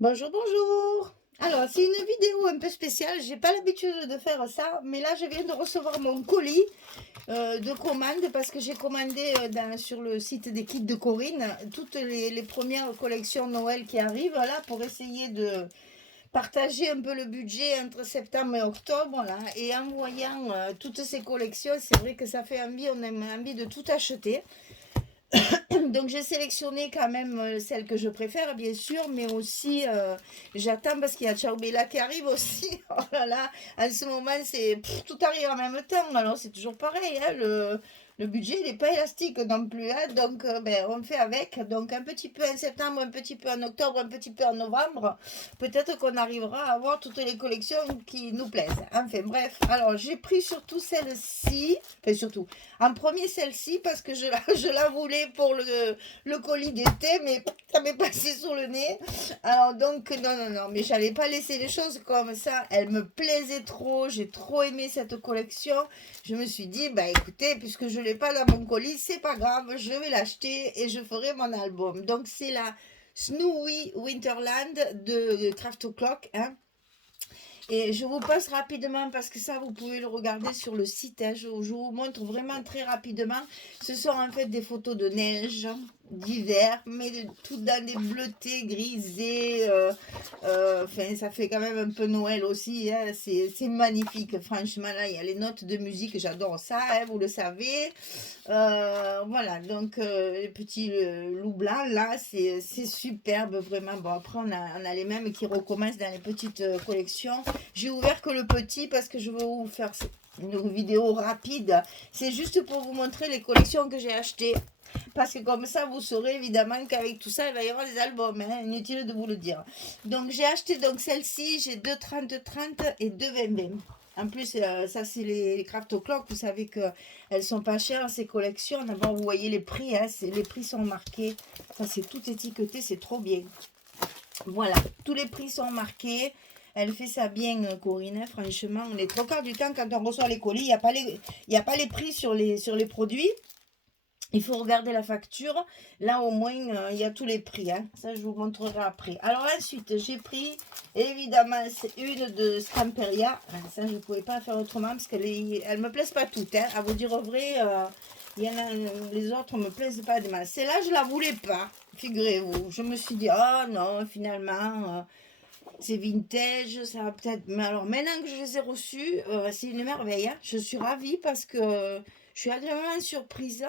Bonjour, bonjour. Alors, c'est une vidéo un peu spéciale. J'ai pas l'habitude de faire ça, mais là, je viens de recevoir mon colis de commande parce que j'ai commandé sur le site des kits de Corinne toutes les premières collections Noël qui arrivent là pour essayer de partager un peu le budget entre septembre et octobre là. Et en voyant toutes ces collections, c'est vrai que ça fait envie, on a envie de tout acheter. Donc j'ai sélectionné quand même celle que je préfère, bien sûr, mais aussi j'attends parce qu'il y a Ciao Bella qui arrive aussi. Oh là là, en ce moment, tout arrive en même temps. Alors c'est toujours pareil, hein, le budget il n'est pas élastique non plus. Hein, donc ben, on fait avec. Donc un petit peu en septembre, un petit peu en octobre, un petit peu en novembre. Peut-être qu'on arrivera à avoir toutes les collections qui nous plaisent. Enfin bref, alors j'ai pris surtout celle-ci. Enfin surtout, en premier, celle-ci, parce que je la voulais pour le colis d'été, mais ça m'est passé sous le nez. Alors donc, non, non, non, mais j'allais pas laisser les choses comme ça. Elle me plaisait trop, j'ai trop aimé cette collection. Je me suis dit, bah écoutez, puisque je l'ai pas dans mon colis, c'est pas grave, je vais l'acheter et je ferai mon album. Donc c'est la Snowy Winterland de Craft O'Clock, hein. Et je vous passe rapidement parce que ça, vous pouvez le regarder sur le site. Hein. Je vous montre vraiment très rapidement. Ce sont en fait des photos de neige d'hiver, mais tout dans des bleutés, grisés. Enfin, ça fait quand même un peu Noël aussi. Hein. C'est magnifique. Franchement, là, il y a les notes de musique. J'adore ça, hein, vous le savez. Voilà, donc les petits loups blancs, là, c'est superbe, vraiment. Bon, après, on a les mêmes qui recommencent dans les petites collections. J'ai ouvert que le petit parce que je veux vous faire une vidéo rapide. C'est juste pour vous montrer les collections que j'ai achetées. Parce que comme ça, vous saurez évidemment qu'avec tout ça, il va y avoir des albums. Hein, inutile de vous le dire. Donc, j'ai acheté donc celle-ci. J'ai deux 30-30 et deux 20-20. En plus, ça, c'est les Craft O'Clock. Vous savez qu'elles sont pas chères, ces collections. D'abord, vous voyez les prix. Hein, les prix sont marqués. Ça, c'est tout étiqueté. C'est trop bien. Voilà, tous les prix sont marqués. Elle fait ça bien, Corinne. Hein, franchement, les trois quarts du temps, quand on reçoit les colis, il y a pas les prix sur les produits. Il faut regarder la facture. Là, au moins, il y a tous les prix. Hein. Ça, je vous montrerai après. Alors ensuite, j'ai pris, évidemment, c'est une de Stamperia. Ça, je ne pouvais pas faire autrement parce qu'elle ne me plaisent pas toutes. Hein. À vous dire vrai, il y en a, les autres ne me plaisent pas des masses. Celle-là, je ne la voulais pas, figurez-vous. Je me suis dit, oh non, finalement, c'est vintage, ça va peut-être... Mais alors, maintenant que je les ai reçus, c'est une merveille. Hein. Je suis ravie parce que je suis agréablement surprise.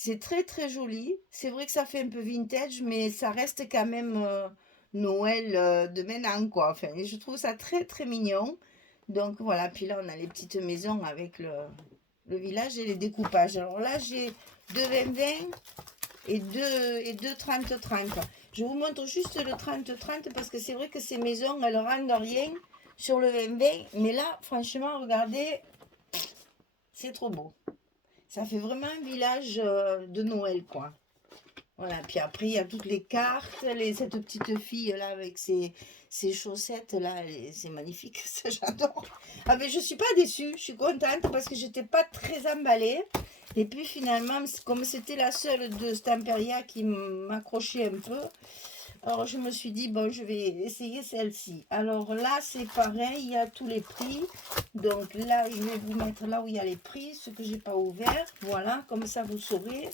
C'est très très joli. C'est vrai que ça fait un peu vintage, mais ça reste quand même Noël de maintenant, quoi. Enfin, je trouve ça très très mignon. Donc voilà, puis là on a les petites maisons avec le village et les découpages. Alors là j'ai deux 20-20 et deux 30-30. Je vous montre juste le 30-30 parce que c'est vrai que ces maisons, elles rendent rien sur le 20-20. Mais là, franchement, regardez, c'est trop beau. Ça fait vraiment un village de Noël, quoi. Voilà, puis après, il y a toutes les cartes, cette petite fille là avec ses chaussettes là, c'est magnifique, ça j'adore. Ah mais je suis pas déçue, je suis contente parce que j'étais pas très emballée. Et puis finalement, comme c'était la seule de Stamperia qui m'accrochait un peu, alors je me suis dit, bon, je vais essayer celle-ci. Alors là, c'est pareil, il y a tous les prix. Donc là, je vais vous mettre là où il y a les prix, ce que j'ai pas ouvert. Voilà, comme ça vous saurez.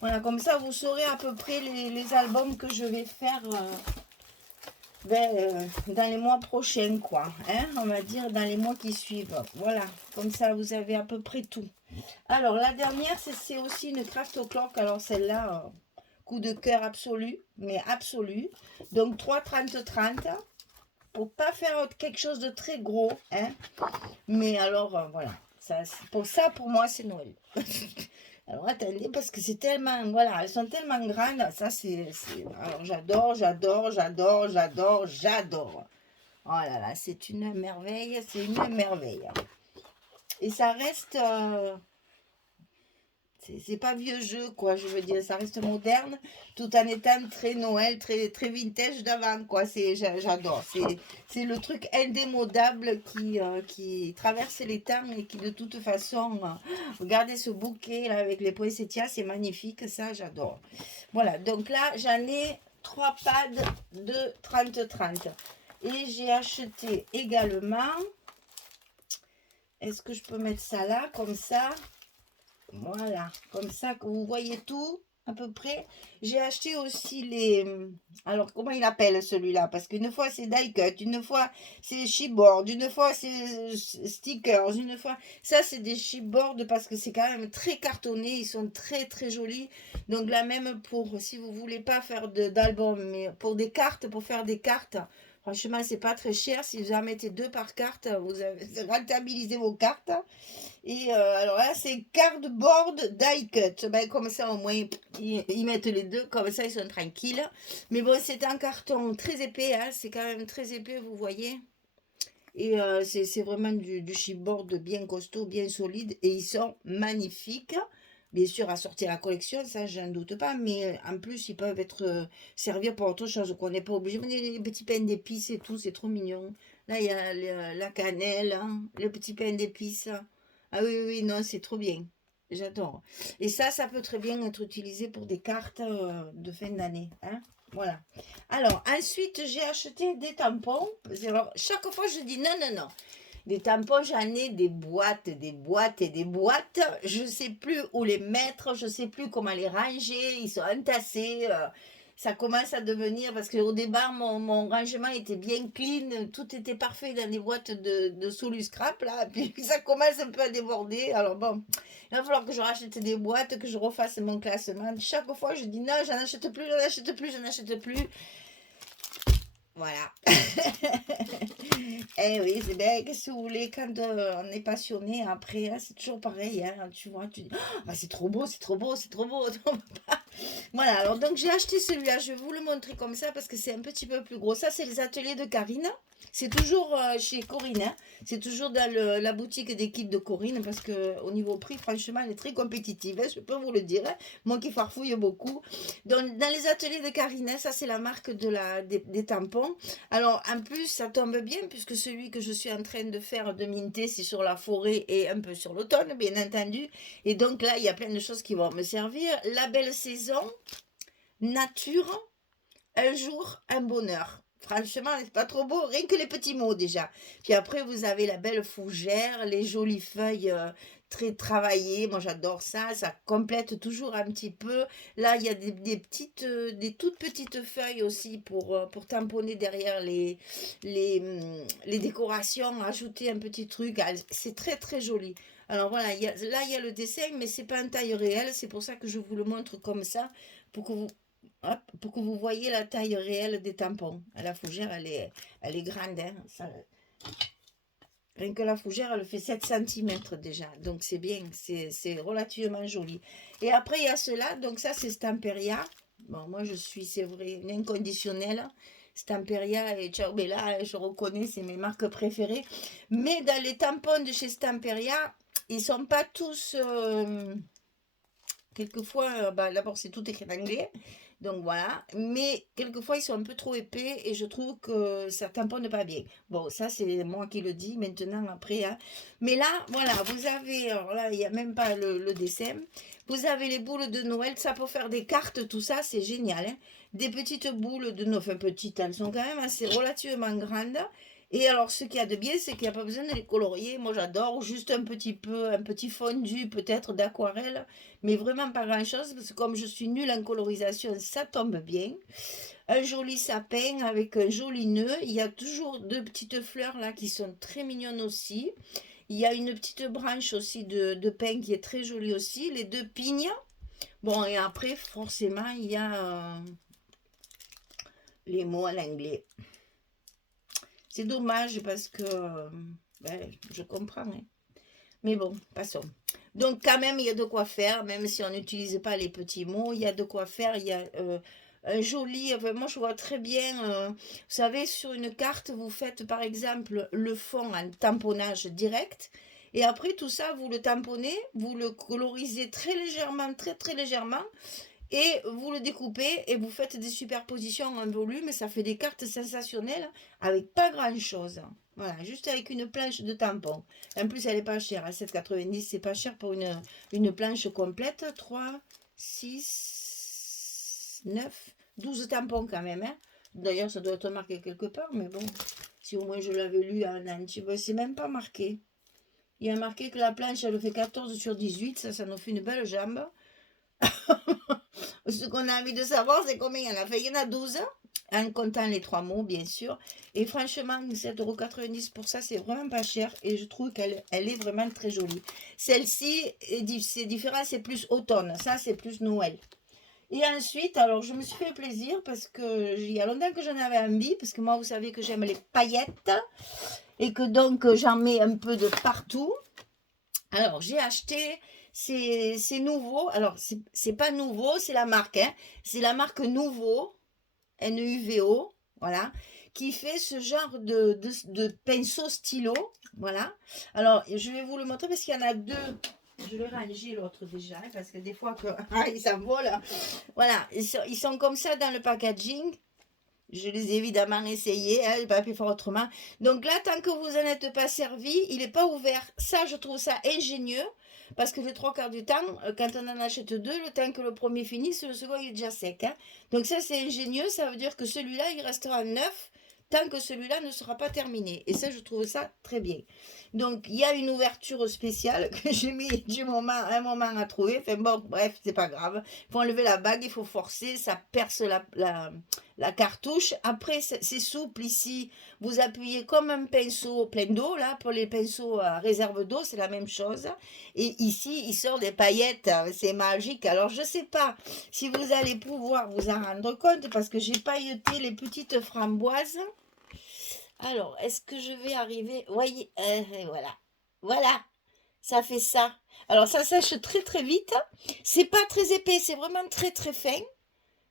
Voilà, comme ça vous saurez à peu près les albums que je vais faire dans les mois prochains, quoi. Hein, on va dire dans les mois qui suivent. Voilà, comme ça vous avez à peu près tout. Alors la dernière, c'est aussi une Craft O'Clock. Alors celle-là, coup de cœur absolu, mais absolu. Donc 3 30-30 pour pas faire quelque chose de très gros. Hein. Mais alors, voilà. Ça, pour moi, c'est Noël. Alors attendez, parce que c'est tellement, voilà, elles sont tellement grandes, ça alors j'adore, j'adore, j'adore, j'adore, j'adore. Oh là là, c'est une merveille, c'est une merveille. Et ça reste, c'est pas vieux jeu, quoi, je veux dire, ça reste moderne, tout en étant très Noël, très, très vintage d'avant, quoi, j'adore. C'est le truc indémodable qui traverse les temps et qui, de toute façon, regardez ce bouquet, là, avec les poinsettias, c'est magnifique, ça, j'adore. Voilà, donc là, j'en ai 3 pads de 30-30. Et j'ai acheté également, est-ce que je peux mettre ça là, comme ça? Voilà, comme ça que vous voyez tout à peu près. J'ai acheté aussi les... Alors, comment il appelle celui-là? Parce qu'une fois c'est die cut, une fois c'est chipboard, une fois c'est stickers, une fois... Ça, c'est des chipboards parce que c'est quand même très cartonné. Ils sont très, très jolis. Donc là, même pour, si vous voulez pas faire d'album, mais pour des cartes, pour faire des cartes... Franchement, c'est pas très cher. Si vous en mettez 2 par carte, vous avez rentabilisé vos cartes. Et alors là, c'est cardboard die cut. Ben, comme ça, au moins, ils mettent les deux. Comme ça, ils sont tranquilles. Mais bon, c'est un carton très épais. Hein, c'est quand même très épais, vous voyez. Et c'est vraiment du chipboard bien costaud, bien solide. Et ils sont magnifiques. Bien sûr, à sortir la collection, ça, je n'en doute pas. Mais en plus, ils peuvent être servir pour autre chose qu'on n'est pas obligé. Les petits pains d'épices et tout, c'est trop mignon. Là, il y a la cannelle, hein, le petit pain d'épices. Ah oui, oui, oui, non, c'est trop bien. J'adore. Et ça peut très bien être utilisé pour des cartes de fin d'année. Hein. Voilà. Alors, ensuite, j'ai acheté des tampons. Alors, chaque fois, je dis non, non, non. Des tampons, j'en ai des boîtes, des boîtes et des boîtes. Je ne sais plus où les mettre, je ne sais plus comment les ranger. Ils sont entassés. Ça commence à devenir, parce qu'au départ, mon rangement était bien clean, tout était parfait dans les boîtes de Solus Scrap, là, puis ça commence un peu à déborder. Alors bon, il va falloir que je rachète des boîtes, que je refasse mon classement. Chaque fois, je dis non, j'en achète plus, j'en achète plus, j'en achète plus. Voilà. Eh oui, c'est bien, qu'est-ce que vous voulez, quand on est passionné, après, hein, c'est toujours pareil, hein, tu vois, tu dis, oh, bah, c'est trop beau, c'est trop beau, c'est trop beau. Voilà, alors donc j'ai acheté celui-là, je vais vous le montrer comme ça parce que c'est un petit peu plus gros. Ça, c'est les ateliers de Karine. C'est toujours chez Corinne, hein. C'est toujours dans la boutique des kits de Corinne parce que au niveau prix, franchement, elle est très compétitive, hein, je peux vous le dire. Hein. Moi qui farfouille beaucoup. Dans les ateliers de Karine, hein, ça c'est la marque des tampons. Alors en plus, ça tombe bien puisque celui que je suis en train de faire de minter, c'est sur la forêt et un peu sur l'automne, bien entendu. Et donc là, il y a plein de choses qui vont me servir. La belle saison, nature, un jour, un bonheur. Franchement, c'est pas trop beau, rien que les petits mots déjà. Puis après, vous avez la belle fougère, les jolies feuilles très travaillées. Moi, j'adore ça. Ça complète toujours un petit peu. Là, il y a des toutes petites feuilles aussi pour tamponner derrière les décorations, ajouter un petit truc. Ah, c'est très, très joli. Alors voilà, là, il y a le dessin, mais c'est pas en taille réelle. C'est pour ça que je vous le montre comme ça, pour que vous hop, pour que vous voyez la taille réelle des tampons. La fougère, elle est grande. Hein, rien que la fougère, elle fait 7 cm déjà. Donc c'est bien, c'est relativement joli. Et après, il y a cela. Donc ça, c'est Stamperia. Bon, moi, je suis, c'est vrai, une inconditionnelle. Stamperia et Ciao Bella, je reconnais, c'est mes marques préférées. Mais dans les tampons de chez Stamperia, ils sont pas tous... quelquefois, bah, d'abord, c'est tout écrit en anglais. Donc voilà, mais quelquefois ils sont un peu trop épais et je trouve que ça tamponne pas bien. Bon, ça c'est moi qui le dis maintenant après. Hein. Mais là, voilà, vous avez, alors là il n'y a même pas le dessin. Vous avez les boules de Noël, ça pour faire des cartes, tout ça, c'est génial. Hein. Des petites boules de Noël, enfin petites, elles sont quand même assez relativement grandes. Et alors, ce qu'il y a de bien, c'est qu'il n'y a pas besoin de les colorier. Moi, j'adore juste un petit peu, un petit fondu peut-être d'aquarelle, mais vraiment pas grand-chose, parce que comme je suis nulle en colorisation, ça tombe bien. Un joli sapin avec un joli nœud. Il y a toujours deux petites fleurs là qui sont très mignonnes aussi. Il y a une petite branche aussi de pin qui est très jolie aussi. Les deux pignes. Bon, et après, forcément, il y a les mots en anglais. C'est dommage parce que ben, je comprends. Hein. Mais bon, passons. Donc quand même, il y a de quoi faire, même si on n'utilise pas les petits mots, il y a de quoi faire. Il y a un joli, enfin, moi je vois très bien, vous savez, sur une carte, vous faites par exemple le fond en tamponnage direct. Et après tout ça, vous le tamponnez, vous le colorisez très légèrement, très très légèrement. Et vous le découpez et vous faites des superpositions en volume. Ça fait des cartes sensationnelles avec pas grand chose. Voilà, juste avec une planche de tampon. En plus, elle n'est pas chère. À 7,90, c'est pas cher pour une planche complète. 3, 6, 9. 12 tampons quand même. Hein. D'ailleurs, ça doit être marqué quelque part, mais bon, si au moins je l'avais lu en entier, ben, c'est même pas marqué. Il y a marqué que la planche, elle fait 14 sur 18, ça nous fait une belle jambe. Ce qu'on a envie de savoir, c'est combien il y en a fait. Il y en a 12, en comptant les 3 mots, bien sûr. Et franchement, 7,90 € pour ça, c'est vraiment pas cher. Et je trouve qu'elle est vraiment très jolie. Celle-ci, c'est différent, c'est plus automne. Ça, c'est plus Noël. Et ensuite, alors, je me suis fait plaisir parce que il y a longtemps que j'en avais envie. Parce que moi, vous savez que j'aime les paillettes. Et que donc, j'en mets un peu de partout. Alors, j'ai acheté, c'est nouveau. Alors, c'est pas nouveau, c'est la marque. Hein. C'est la marque Nuvo, Nuvo, voilà, qui fait ce genre de pinceau stylo. Voilà. Alors, je vais vous le montrer parce qu'il y en a deux. Je vais ranger l'autre déjà, hein, parce que des fois, que, ils s'envolent. Voilà, ils sont comme ça dans le packaging. Je les ai évidemment essayés, hein, je n'ai pas pu faire autrement. Donc là, tant que vous n'en êtes pas servi, il n'est pas ouvert. Ça, je trouve ça ingénieux, parce que les 3 quarts du temps, quand on en achète 2, le temps que le premier finisse, le second, il est déjà sec. Hein. Donc ça, c'est ingénieux, ça veut dire que celui-là, il restera neuf, tant que celui-là ne sera pas terminé. Et ça, je trouve ça très bien. Donc, il y a une ouverture spéciale que j'ai mis un moment à trouver. Enfin bon, bref, c'est pas grave. Il faut enlever la bague, il faut forcer, ça perce la cartouche. Après, c'est souple ici. Vous appuyez comme un pinceau plein d'eau, là, pour les pinceaux à réserve d'eau, c'est la même chose. Et ici, il sort des paillettes, c'est magique. Alors, je sais pas si vous allez pouvoir vous en rendre compte, parce que j'ai pailleté les petites framboises. Alors, est-ce que je vais arriver? Voyez, voilà. Voilà, ça fait ça. Alors, ça sèche très très vite. C'est pas très épais, c'est vraiment très très fin.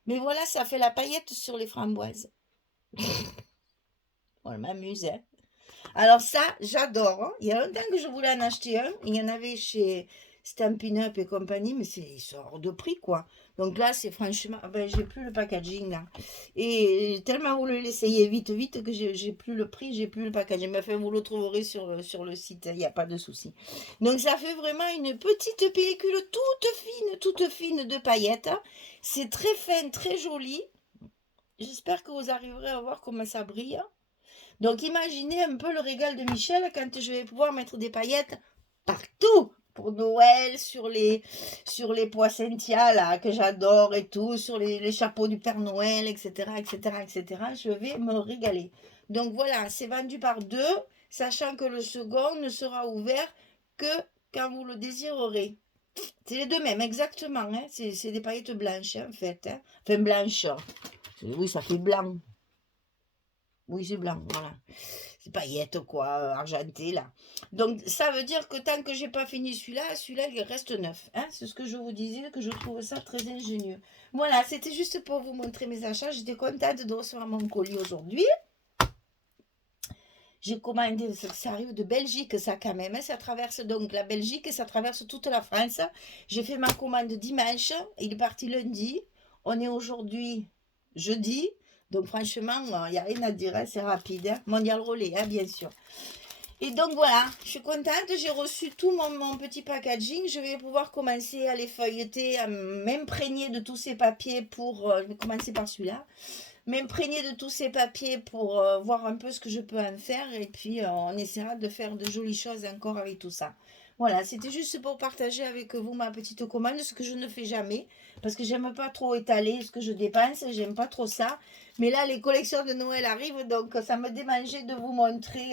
Mais voilà, ça fait la paillette sur les framboises. On m'amuse, hein. Alors ça, j'adore. Hein. Il y a longtemps que je voulais en acheter un. Il y en avait chez Stampin' Up et compagnie, mais ils sont hors de prix, quoi. Donc là, c'est franchement... Ben, j'ai plus le packaging, là. Et j'ai tellement voulu l'essayer vite, vite, que j'ai plus le prix, j'ai plus le packaging. Mais enfin, vous le trouverez sur le site, il n'y a pas de souci. Donc ça fait vraiment une petite pellicule toute fine de paillettes. C'est très fin, très joli. J'espère que vous arriverez à voir comment ça brille. Donc imaginez un peu le régal de Michel quand je vais pouvoir mettre des paillettes partout pour Noël, sur les pois Cynthia là, que j'adore et tout, sur les chapeaux du Père Noël, etc., etc., etc. Je vais me régaler. Donc voilà, c'est vendu par 2, sachant que le second ne sera ouvert que quand vous le désirerez. C'est les deux mêmes, exactement. Hein. C'est des paillettes blanches, hein, en fait. Hein. Enfin, blanches. Oui, ça fait blanc. Oui, c'est blanc, voilà. C'est paillettes, quoi, argenté, là. Donc, ça veut dire que tant que j'ai pas fini celui-là, il reste neuf. Hein. C'est ce que je vous disais, que je trouve ça très ingénieux. Voilà, c'était juste pour vous montrer mes achats. J'étais contente de recevoir mon colis aujourd'hui. J'ai commandé, ça arrive de Belgique, ça, quand même. Hein. Ça traverse donc la Belgique et ça traverse toute la France. J'ai fait ma commande dimanche. Il est parti lundi. On est aujourd'hui jeudi. Donc franchement, il n'y a rien à dire, hein, c'est rapide. Hein. Mondial Relais, hein, bien sûr. Et donc voilà, je suis contente, j'ai reçu tout mon petit packaging. Je vais pouvoir commencer à les feuilleter, à m'imprégner de tous ces papiers pour... je vais commencer par celui-là. M'imprégner de tous ces papiers pour voir un peu ce que je peux en faire. Et puis on essaiera de faire de jolies choses encore avec tout ça. Voilà, c'était juste pour partager avec vous ma petite commande, ce que je ne fais jamais, parce que j'aime pas trop étaler ce que je dépense, j'aime pas trop ça. Mais là, les collections de Noël arrivent, donc ça me démangeait de vous montrer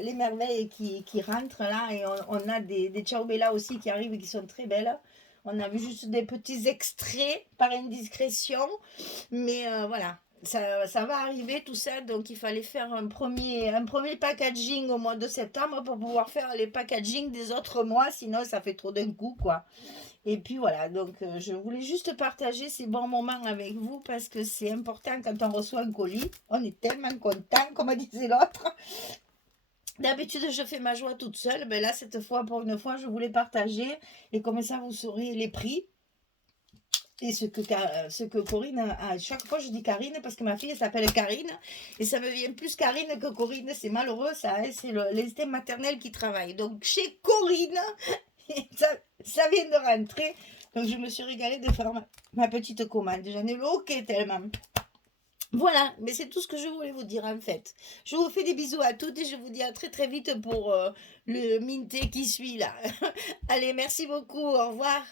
les merveilles qui rentrent là. Et on a des Ciao Bella aussi qui arrivent et qui sont très belles. On a vu juste des petits extraits par indiscrétion, mais voilà. Ça va arriver tout ça, donc il fallait faire un premier packaging au mois de septembre pour pouvoir faire les packaging des autres mois, sinon ça fait trop d'un coup, quoi. Et puis voilà, donc je voulais juste partager ces bons moments avec vous parce que c'est important quand on reçoit un colis. On est tellement content, comme disait l'autre. D'habitude, je fais ma joie toute seule, mais là, cette fois, pour une fois, je voulais partager et comme ça, vous saurez les prix. Et ce que Corinne a, chaque fois je dis Karine parce que ma fille s'appelle Karine et ça me vient plus Karine que Corinne, c'est malheureux ça, hein, c'est l'instinct maternel qui travaille. Donc chez Corinne, ça vient de rentrer, donc je me suis régalée de faire ma petite commande, j'en ai loqué tellement. Voilà, mais c'est tout ce que je voulais vous dire en fait. Je vous fais des bisous à toutes et je vous dis à très très vite pour le minté qui suit là. Allez, merci beaucoup, au revoir.